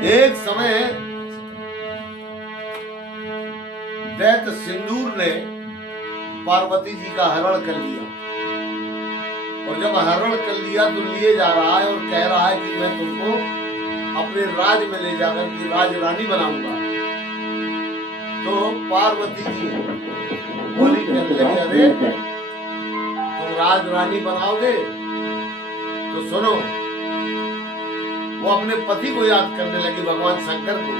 एक समय दैत्य सिंदूर ने पार्वती जी का हरण कर लिया, और जब हरण कर लिया तो लिए जा रहा है और कह रहा है कि मैं तुमको अपने राज में ले जाकर के राजरानी बनाऊंगा। तो पार्वती जी बोली, कहने लगी, अरे तुम राजरानी बनाओगे तो सुनो। वो अपने पति को याद करने लगी, भगवान शंकर को।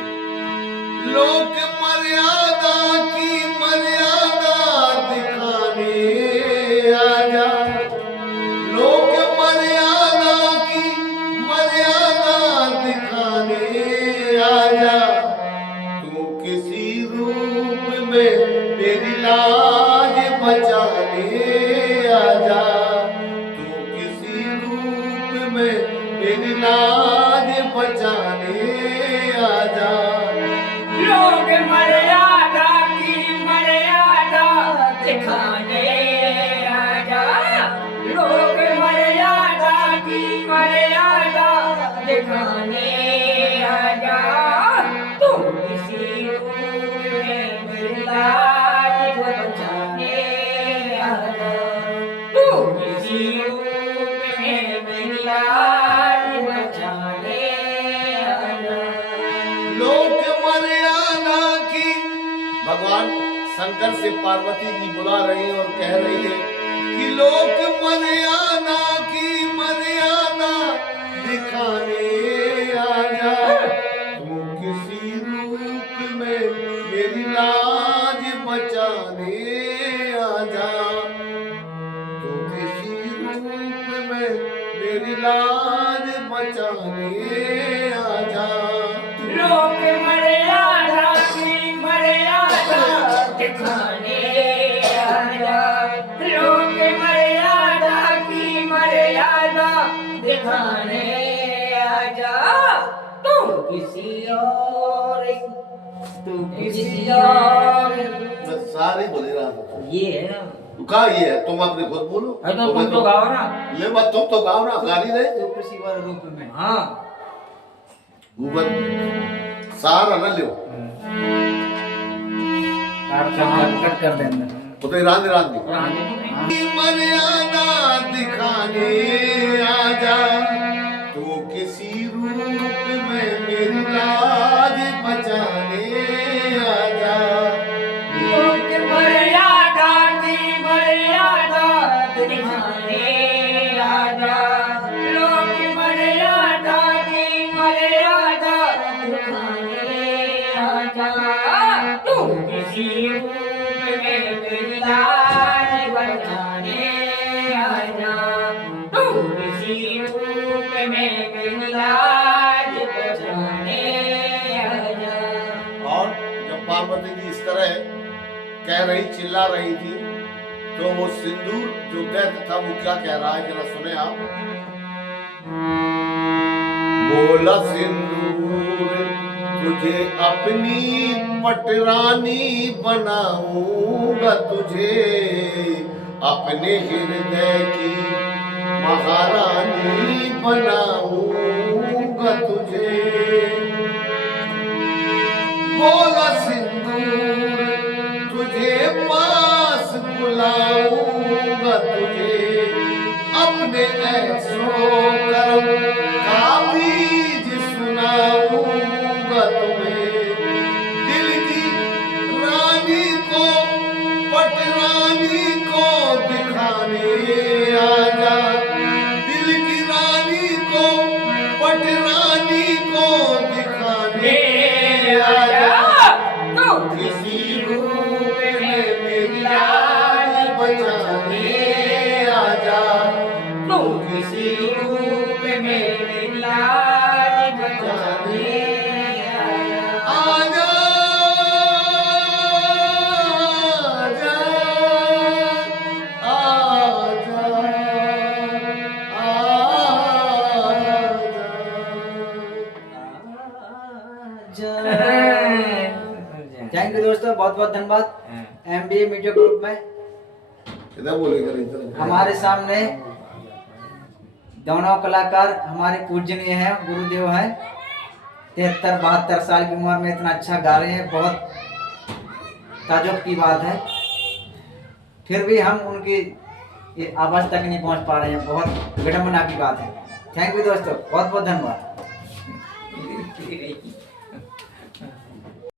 लोक मर्यादा की मर्यादा दिखाने आजा, लोक मर्यादा की मर्यादा दिखाने आजा, तू किसी रूप में मेरी लाज बचाने आजा, तू किसी रूप में मेरी लाज बचाने आजा। लोग मर्यादा की मर्यादा दिखाने आजा, लोग मर्यादा की मर्यादा दिखाने आजा, तू किसी रूप में मेरी लाज बचाने आजा, तू किसी रूप में मेरी लाज बचाने आजा। लोक मर्यादा की, भगवान शंकर से पार्वती जी बुला रही और कह रही है कि लोक मर्यादा की मर्यादा दिखाने आजा, तू किसी रूप में मेरी लाज बचाने आजा, तू किसी रूप में मेरी लाज बचाने आजा। लोक मर्यादा की मर्यादा दिखाने आजा, लोक मर्यादा की मर्यादा दिखाने आजा, तू किसी और सारे बोले रहा ये है ना, तू कहा ये है, तुम अपने खुद बोलो। अरे तो तुम तो गाओ ना, ले बात, तुम तो गाओ ना, गाली रहे तो किसी वाले रूप में। हाँ गूगल सारा ना लो कट कर देंगे तो ईरान ईरान दी हाँ। मर्यादा दिखाने आजा, तू किसी रूप में मेरी लाज बचाने आजा। लोक मर्यादा की मर्यादा दिखाने आजा, लोक मर्यादा की मर्यादा दिखाने आजा, तू किसी रूप में मेरी लाज बचाने आजा, तू किसी रूप में मेरी लाज बचाने आजा। और जब पार्वती जी इस तरह कह रही, चिल्ला रही थी, तो वो सिंदूर जो दैत्य था वो क्या कह रहा है, जरा सुने आप। बोला सिंदूर तुझे अपनी पटरानी बनाऊंगा, तुझे अपने हृदय की महारानी बनाऊंगा तुझे। बोला सिंदूर तुझे पास बुलाऊंगा, तुझे अपने ऐसो कर्म का बीज सुनाऊंगा तुम्हें। दिल की रानी को पटरानी को दिखाने आजा, दिल की रानी को पटरानी को दिखाने आजा, तू किसी रूप में मेरी लाज बचाने आजा, तू किसी रूप में मेरी लाज बचाने आजा आजा आजा थैंक यू दोस्तों, बहुत बहुत धन्यवाद MBA मीडिया ग्रुप में। इधर बोलेगा इधर। हमारे सामने दोनों कलाकार हमारे पूजनीय हैं, गुरुदेव हैं। 73-72 साल की उम्र में इतना अच्छा गा रहे हैं, बहुत ताजुब की बात है। फिर भी हम उनकी ये आवाज़ तक नहीं पहुंच पा रहे हैं, बहुत विडंबना की बात है। थैंक यू दोस्तों, बहुत बहुत धन्यवाद।